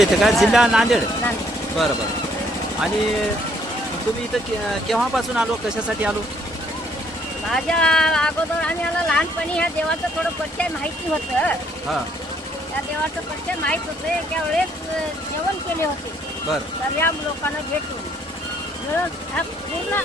इथे काय जिल्हा नांदेड. नांदेड. बरं बरं. आणि तुम्ही इथं केव्हापासून आलो, कशासाठी आलो? माझ्या अगोदर आम्ही आला लहानपणी ह्या देवाचं थोडं परिचय माहिती होतं. हां. त्या देवाचं परिचय माहीत होते त्यावेळेस जेवण केले होते. बरं. तर या लोकांना भेटून मिळून ह्या पूर्ण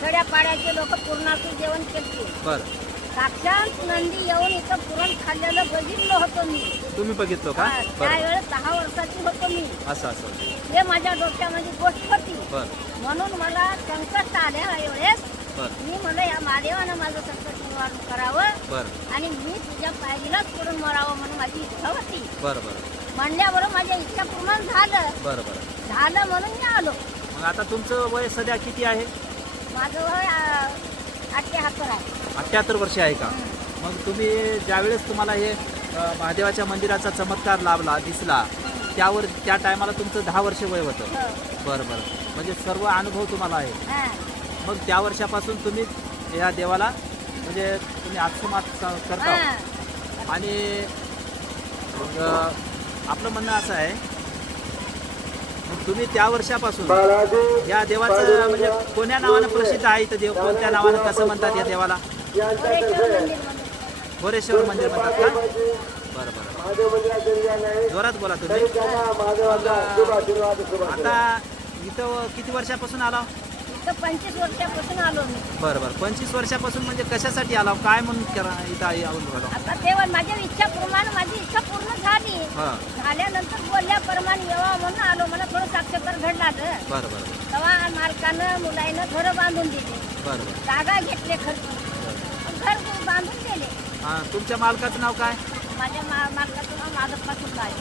खेड्यापाड्याचे लोक पूर्णाचं जेवण केले. बरं. साक्षात नंदी येऊन इथं पुरण खाल्लेलं बघितलं होतं मी. तुम्ही बघितलो का? बरं. त्यावेळेस 10 वर्षाची होतो मी. असं असं. हे माझ्या डोक्यामध्ये गोष्ट होती. बरं म्हणून मला संकट आल्या वेळेस बरं मी म्हणलं या महादेवानं माझं संकट निवारण करावं बरं आणि मी तुझ्या पायरीलाच पडून मरावं म्हणून माझी इच्छा होती. बरं बरं म्हणल्याबरोबर माझ्या इच्छा पूर्ण झालं. बरं बरं झालं म्हणून मी आलो. मग आता तुमचं वय सध्या किती आहे? माझं वय 78 आहे. 78 वर्षे आहे का? मग तुम्ही ज्यावेळेस तुम्हाला हे महादेवाच्या मंदिराचा चमत्कार लाभला दिसला त्यावर त्या टायमाला तुमचं 10 वर्ष वय होतं. हो. बरं बरं. म्हणजे सर्व अनुभव तुम्हाला आहे. हा. मग त्या वर्षापासून तुम्ही या देवाला म्हणजे तुम्ही आत्मसात करता. हा. आणि मग आपलं म्हणणं असं आहे मग तुम्ही त्या वर्षापासून या देवाचं म्हणजे कोण्या नावानं प्रसिद्ध आहे इथं देव, कोणत्या नावानं कसं म्हणतात या देवाला? गोरेश्वर मंदिर म्हणून. गोरेश्वर मंदिर म्हणतात का? बरं बरं. जोरात बोला तुम्ही. आता इथं किती वर्षापासून आला? इथं 25 वर्षापासून आलो मी. बरं बरं. 25 वर्षापासून म्हणजे कशासाठी आला, काय म्हणून करा इथं येऊन राहिलो? आता तेव्हा माझ्या इच्छाप्रमाणे माझी इच्छा पूर्ण झाली. हां. झाल्यानंतर बोलल्याप्रमाणे येवा म्हणून आलो. मला थोडं साक्षात्कार घडला बरं बरं तेव्हा मालकानं मुलाईनं घरं बांधून दिले. बरं बरं. जागा घेतले खर्च घर बांधून दिले. हां. तुमच्या मालकाचं नाव काय? माझ्या मालकाचं नाव माधप्पा सुंदाळे.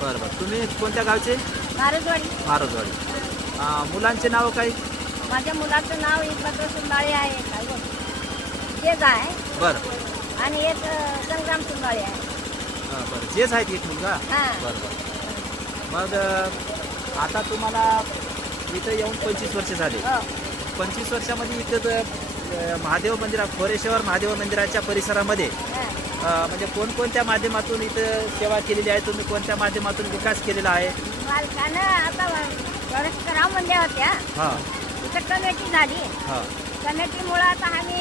बरं बरं. तुम्ही कोणत्या गावचे? महाराजवाडी. महाराजवाडी. मुलांचे नाव काय? माझ्या मुलाचं नाव एकत्र सुंदाळे आहे. काय बोल तेच आहे. बरं. आणि एक संग्राम सुंदाळे आहे. बरं. जेच आहेत एक मुलगा? हां. बरं बरं. मग आता तुम्हाला इथं येऊन 25 वर्ष झाले. हो. 25 वर्षामध्ये इथं महादेव मंदिरात खोरेश्वर महादेव मंदिराच्या परिसरामध्ये हां. म्हणजे कोणकोणत्या माध्यमातून इथं सेवा केलेली आहे, तुम्ही कोणत्या माध्यमातून विकास केलेला आहे? मालकानं आता एवढंच करावं म्हणल्या होत्या. हां इथं कमिटी झाली. हां. कमिटीमुळं आता आम्ही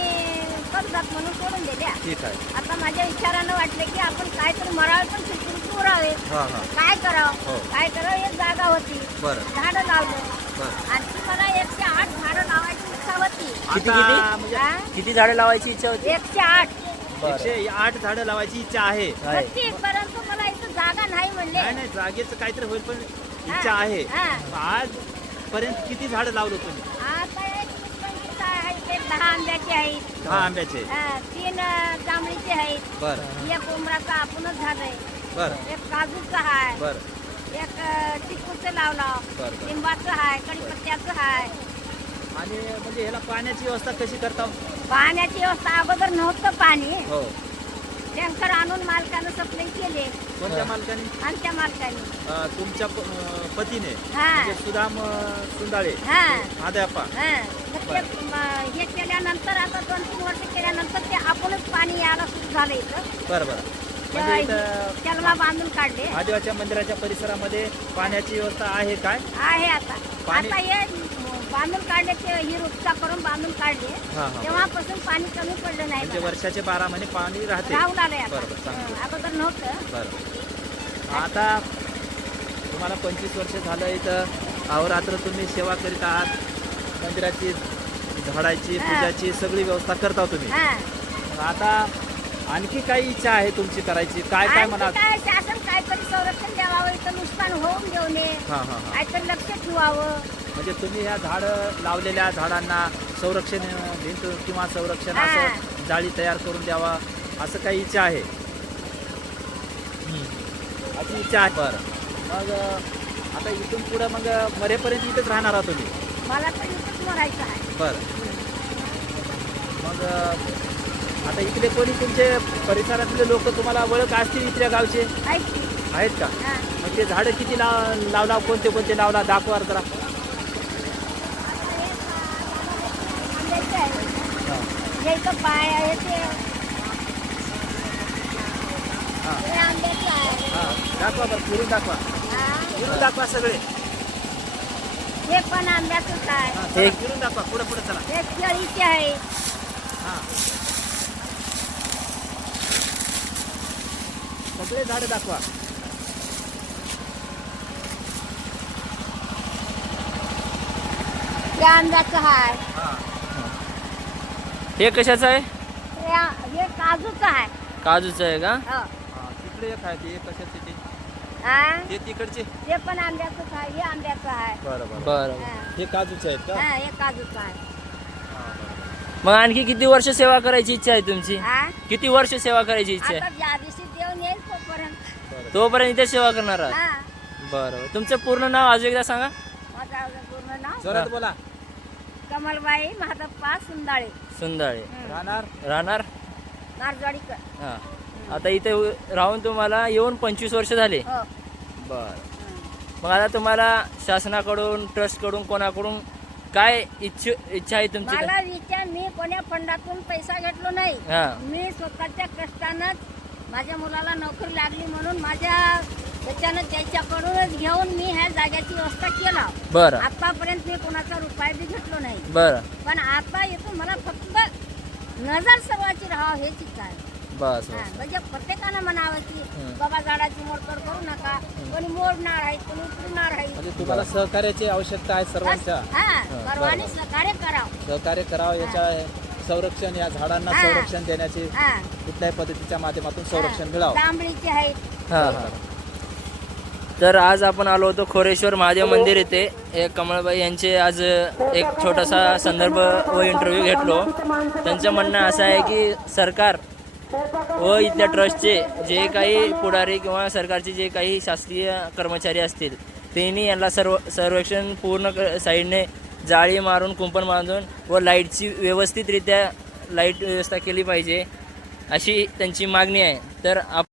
करतात म्हणून सोडून दिल्या. ठीक आहे. आता माझ्या विचारानं वाटलं की आपण काहीतरी मरावे पण सुरू उरावे. हां हां. काय करावं हो. काय करावं एक जागा होती. बरं झाडं लावलं. बरं. आणखी मला 108 झाडं लावायची इच्छा होती. आता म्हणजे हा? किती झाडे लावायची इच्छा होती? 108 108 झाडं लावायची इच्छा आहे. होती, परंतु मला इथं जागा नाही म्हणले. नाही नाही, जागेचं काहीतरी होईल पण इच्छा आहे. हा. आज पर्यंत किती झाडं लावलं तुम्ही? आता एक 25 आहेत. एक 10 आंब्याची आहेत. 10 आंब्याचे. 3 जांभळीचे आहेत. बरं एक उमराचं आपणच झालंय. बरं एक काजूचं आहे. बरं एक चिकूचं लावलं. बरं. लिंबाचं आहे. कढीपत्त्याचं आहे. आणि म्हणजे ह्याला पाण्याची व्यवस्था कशी करता? पाण्याची व्यवस्था अगोदर नव्हतं पाणी. हो. टँकर आणून मालकानं सप्लाय केले. कोणत्या मालकाने? आमच्या मालकाने. तुमच्या पतीने हा. म्हणजे सुदाम सुंदाळे हा. आद्याप्पा. हा. मग ते हे केल्यानंतर आता 2-3 वर्ष केल्यानंतर ते आपणच पाणी यायला सुरू झालं इथं. बरं बरं. म्हणजे इथं कलमा बांधून काढले. महादेवाच्या मंदिराच्या परिसरामध्ये पाण्याची व्यवस्था आहे काय? आहे आता. पाणी- आता हे बांधून काढले ते ही उपसा करून बांधून काढले. हां हां. तेव्हापासून पाणी कमी पडलं नाही. म्हणजे वर्षाचे 12 महिने पाणी राहते. राहू लागलंय आता. बरं बरं. चांगलं. अगोदर नव्हतं. बरं. आता तुम्हाला 25 वर्ष झालं इथं अहोरात्र तुम्ही सेवा करीत आहात. मंदिराची झाडाची पूजाची सगळी व्यवस्था करता तुम्ही. हा. मग आता आणखी काही इच्छा आहे तुमची करायची? काय काय आणखी म्हणा? काय शासन काहीतरी संरक्षण द्यावं. इथं नुकसान होऊन देऊ नये. हां हां हां. काहीतरी लक्ष ठेवावं. म्हणजे तुम्ही ह्या झाडं लावलेल्या झाडांना संरक्षण भिंत किंवा संरक्षण असं जाळी तयार करून द्यावा असं काही इच्छा आहे? अशी इच्छा आहे. बरं. मग आता इथून पुढं मग मरेपर्यंत इथंच राहणार आहात तुम्ही? मला तर इथंच मरायचं आहे. बरं. मग आता इथले कोणी तुमचे परिसरातले लोक तुम्हाला ओळख असतील इथल्या गावचे ऐक. आहेत का? हा. मग ते झाडं किती लावला, कोणते कोणते लावला दाखवा जरा. आंब्याचे आहे. हे इथं पाय आहे ते हां हे आंब्याचं आहे. हां. दाखवा बरं, फिरून दाखवा. हा. फिरून दाखवा सगळे. हे पण आंब्याचंच आहे. हा, चला, फिरून दाखवा. पुढे पुढे चला. हे केळीचे आहे. हा, सगळे झाडे दाखवा. हे आंब्याचं आहे. हा, हे कशाचं आहे? हे काजूचं आहे. काजूचं आहे का? हो. हा, तिकडे एक आहे ते कशाचे ते हा? ते तिकडचे. हे पण आंब्याचंच आहे. हे आंब्याचं आहे. बरं. बरं. हा. हे काजूचे आहेत का? हा, हे काजूचं आहे. हा, बरं. मग आणखी किती वर्ष सेवा करायची इच्छा आहे तुमची? हा? किती वर्ष सेवा करायची इच्छा आता आहे? ज्या दिवशी देऊन येईल तोपर्यंत. बरं. तोपर्यंत इथे सेवा करणार आहात? हा. बरं. तुमचं पूर्ण नाव अजून एकदा सांगा. माझं पूर्ण नाव जोरात बोला. कमलबाई महादप्पा सुंदाळे. सुंदाळे. राहणार राहणार? नारजवाडीकर. हां. आता इथे राहून तुम्हाला येऊन 25 वर्ष झाले. हो. बरं. मग आता तुम्हाला शासनाकडून ट्रस्टकडून कोणाकडून काय इच्छा आहे तुमची? मला विचार मी कोण्या फंडातून पैसा घेतलो नाही. हां. मी स्वतःच्या कष्टानंच माझ्या मुलाला नोकरी लागली म्हणून माझ्या त्याच्यानं त्याच्याकडूनच घेऊन मी ह्या जागेची व्यवस्था केला. बरं. आतापर्यंत मी कोणाचा रुपया बी घेतलो नाही. बरं. पण आता इथून मला फक्त नजर सर्वांची राहावं हेच इच्छा आहे. बस हा, बस. म्हणजे प्रत्येकानं म्हणावं की हं. बाबा झाडाची मोडतोड करू नका. कोणी मोडणार आहे, कोणी उचलणार आहे. म्हणजे तुम्हाला सहकार्याची आवश्यकता आहे सर्वांच्या. हा, सर्वांनी सहकार्य करावं. सहकार्य करावं. याच्या संरक्षण, या झाडांना हा. संरक्षण देण्याचे हा. कुठल्याही पद्धतीच्या माध्यमातून संरक्षण मिळावं. तांबडीची आहेत. हां हां. तर आज आपण आलो होतो खोरेश्वर महादेव मंदिर येथे. हे कमळबाई यांचे आज एक छोटासा संदर्भ व इंटरव्ह्यू घेतलो. त्यांचं म्हणणं असं आहे की सरकार व इथल्या ट्रस्टचे जे काही पुढारी किंवा सरकारचे जे काही शासकीय कर्मचारी असतील त्यांनी यांना संरक्षण पूर्ण साईडने जाळी मारून कुंपण बांधून व लाईटची व्यवस्थितरित्या लाईट व्यवस्था केली पाहिजे अशी त्यांची मागणी आहे. तर